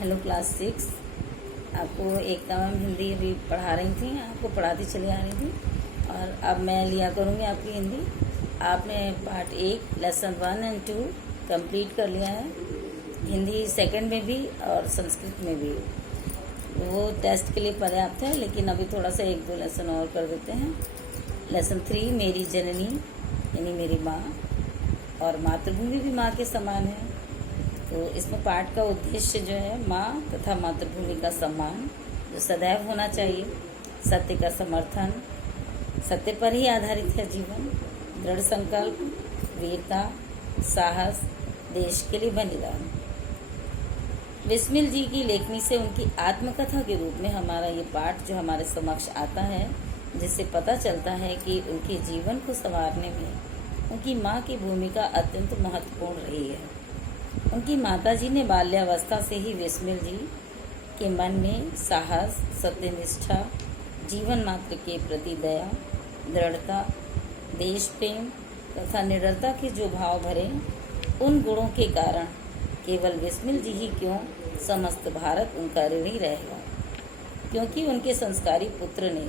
Hello class 6। आपको एक ma'am Hindi अभी पढ़ा रही थी, आपको पढ़ाती चली आ रही थी और अब मैं लिया करूँगी आपकी हिंदी। आपने पार्ट 1 लेसन 1 एंड 2 कंप्लीट कर लिया है, हिंदी सेकंड में भी और संस्कृत में भी। वो टेस्ट के लिए पर्याप्त है, लेकिन अभी थोड़ा सा 1-2 लेसन और कर देते हैं। लेसन 3 मेरी जननी यानी मेरी माँ, और मातृभूमि भी माँ के समान है। तो इसमें पाठ का उद्देश्य जो है माँ तथा मातृभूमि का सम्मान जो सदैव होना चाहिए, सत्य का समर्थन, सत्य पर ही आधारित है जीवन, दृढ़ संकल्प, वीरता, साहस, देश के लिए बलिदान। बिस्मिल जी की लेखनी से उनकी आत्मकथा के रूप में हमारा ये पाठ जो हमारे समक्ष आता है, जिससे पता चलता है कि उनके जीवन को संवारने में उनकी माँ की भूमिका अत्यंत महत्वपूर्ण रही है। उनकी माताजी ने बाल्यावस्था से ही बिस्मिल जी के मन में साहस, सत्यनिष्ठा, जीवन मात्र के प्रति दया, दृढ़ता, देश प्रेम तथा निडरता के जो भाव भरे, उन गुणों के कारण केवल बिस्मिल जी ही क्यों समस्त भारत उनका ऋणी रहेगा, क्योंकि उनके संस्कारी पुत्र ने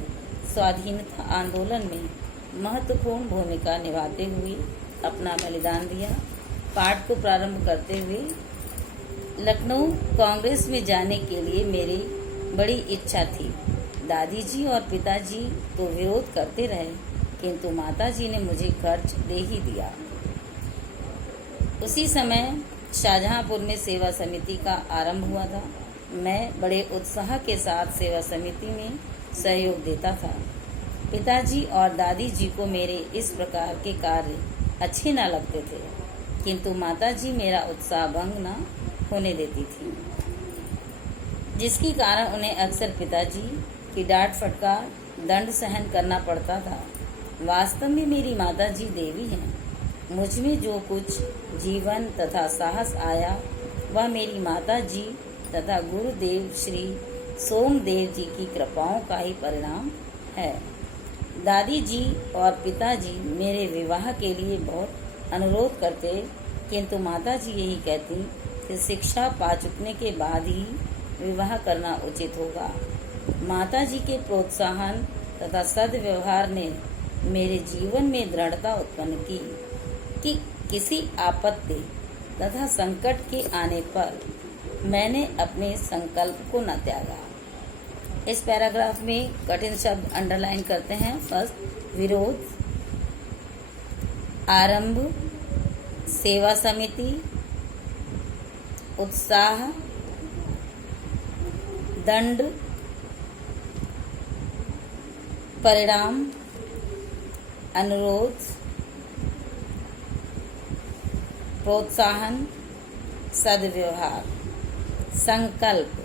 स्वाधीनता आंदोलन में महत्वपूर्ण भूमिका निभाते हुए अपना बलिदान दिया। पाठ को प्रारंभ करते हुए, लखनऊ कांग्रेस में जाने के लिए मेरी बड़ी इच्छा थी। दादी जी और पिताजी तो विरोध करते रहे, किंतु माताजी ने मुझे खर्च दे ही दिया। उसी समय शाहजहांपुर में सेवा समिति का आरंभ हुआ था। मैं बड़े उत्साह के साथ सेवा समिति में सहयोग देता था। पिताजी और दादी जी को मेरे इस प्रकार के कार्य अच्छे न लगते थे, किंतु माताजी मेरा उत्साह भंग न होने देती थी, जिसके कारण उन्हें अक्सर पिताजी की डांट फटकार, दंड सहन करना पड़ता था। वास्तव में मेरी माताजी देवी हैं। मुझ में जो कुछ जीवन तथा साहस आया, वह मेरी माताजी तथा गुरुदेव श्री सोमदेव जी की कृपाओं का ही परिणाम है। दादी जी और पिताजी मेरे विवाह के लिए बहुत अनुरोध करते, किंतु माताजी यही कहती कि शिक्षा पा चुकने के बाद ही विवाह करना उचित होगा। माताजी के प्रोत्साहन तथा सद्व्यवहार ने मेरे जीवन में दृढ़ता उत्पन्न की कि किसी आपत्ति तथा संकट के आने पर मैंने अपने संकल्प को न त्यागा। इस पैराग्राफ में कठिन शब्द अंडरलाइन करते हैं। फर्स्ट, विरोध, आरंभ, सेवा समिति, उत्साह, दंड, परिणाम, अनुरोध, प्रोत्साहन, सद्व्यवहार, संकल्प।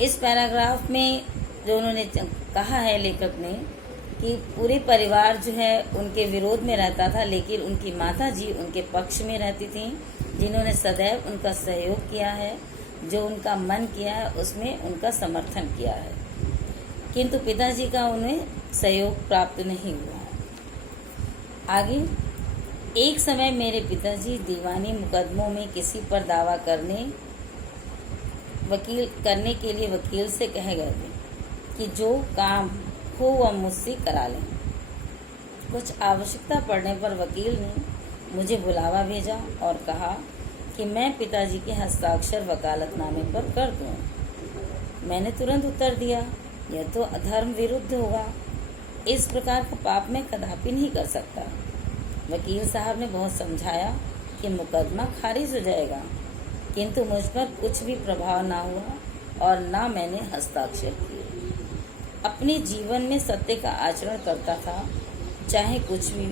इस पैराग्राफ में जो उन्होंने कहा है लेखक ने कि पूरे परिवार जो है उनके विरोध में रहता था, लेकिन उनकी माता जी उनके पक्ष में रहती थी, जिन्होंने सदैव उनका सहयोग किया है, जो उनका मन किया है उसमें उनका समर्थन किया है, किंतु पिताजी का उन्हें सहयोग प्राप्त नहीं हुआ। आगे, एक समय मेरे पिताजी दीवानी मुकदमों में किसी पर दावा करने के लिए वकील से कह गए थे कि जो काम हो वह मुझसे करा लें। कुछ आवश्यकता पड़ने पर वकील ने मुझे बुलावा भेजा और कहा कि मैं पिताजी के हस्ताक्षर वकालतनामे पर कर दूं। मैंने तुरंत उत्तर दिया, यह तो अधर्म विरुद्ध होगा, इस प्रकार का पाप मैं कदापि नहीं कर सकता। वकील साहब ने बहुत समझाया कि मुकदमा खारिज हो जाएगा, किंतु मुझ पर कुछ भी प्रभाव ना हुआ और ना मैंने हस्ताक्षर किए। अपने जीवन में सत्य का आचरण करता था, चाहे कुछ भी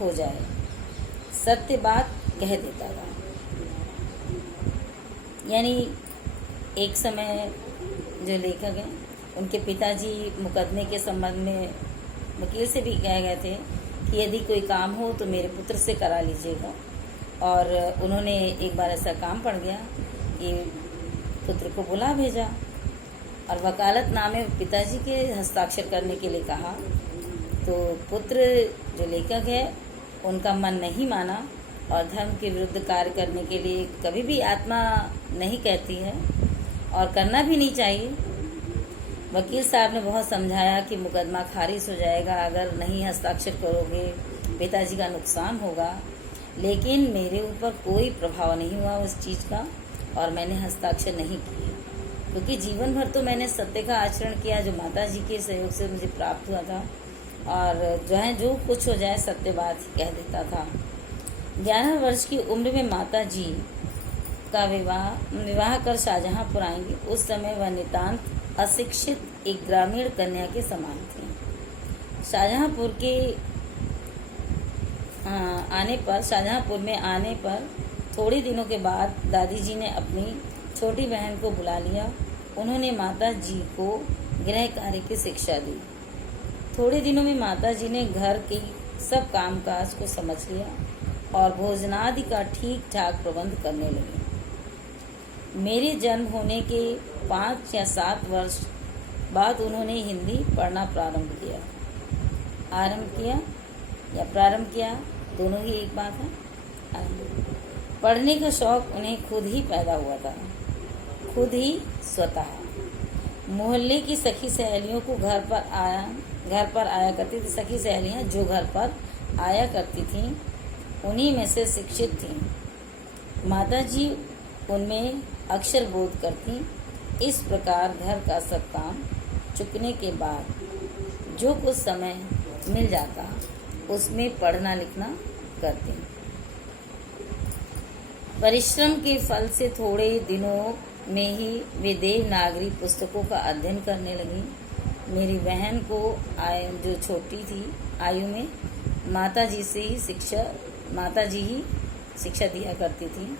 हो जाए, सत्य बात कह देता था। यानी एक समय जो लेखक हैं, उनके पिताजी मुकदमे के संबंध में वकील से भी कह गए थे कि यदि कोई काम हो तो मेरे पुत्र से करा लीजिएगा, और उन्होंने एक बार ऐसा काम पड़ गया कि पुत्र को बुला भेजा और वकालतनामे पिताजी के हस्ताक्षर करने के लिए कहा। तो पुत्र जो लेखक है उनका मन नहीं माना और धर्म के विरुद्ध कार्य करने के लिए कभी भी आत्मा नहीं कहती है और करना भी नहीं चाहिए। वकील साहब ने बहुत समझाया कि मुकदमा खारिज हो जाएगा अगर नहीं हस्ताक्षर करोगे, पिताजी का नुकसान होगा, लेकिन मेरे ऊपर कोई प्रभाव नहीं हुआ उस चीज़ का और मैंने हस्ताक्षर नहीं किए, क्योंकि जीवन भर तो मैंने सत्य का आचरण किया जो माता जी के सहयोग से मुझे प्राप्त हुआ था, और जो कुछ हो जाए सत्य बात ही कह देता था। 11 वर्ष की उम्र में माता जी का विवाह कर शाहजहांपुर आएंगे। उस समय वह नितांत अशिक्षित एक ग्रामीण कन्या के समान थी। शाहजहांपुर में आने पर थोड़े दिनों के बाद दादी जी ने अपनी छोटी बहन को बुला लिया। उन्होंने माता जी को गृह कार्य की शिक्षा दी। थोड़े दिनों में माता जी ने घर के सब कामकाज को समझ लिया और भोजनादि का ठीक ठाक प्रबंध करने लगे। मेरे जन्म होने के 5 या 7 वर्ष बाद उन्होंने हिंदी पढ़ना प्रारंभ किया, दोनों ही एक बात है। पढ़ने का शौक उन्हें खुद ही पैदा हुआ था, खुद ही स्वतः। मोहल्ले की सखी सहेलियों को घर पर आया करती थी। सखी सहेलियाँ जो घर पर आया करती थीं उन्हीं में से शिक्षित थीं। माता जी उनमें अक्षर बोध करती। इस प्रकार घर का सब काम चुकने के बाद जो कुछ समय मिल जाता उसमें पढ़ना लिखना करती। परिश्रम के फल से थोड़े दिनों में ही वे देवनागरी पुस्तकों का अध्ययन करने लगी। मेरी बहन को जो छोटी थी आयु में माता जी ही शिक्षा दिया करती थी।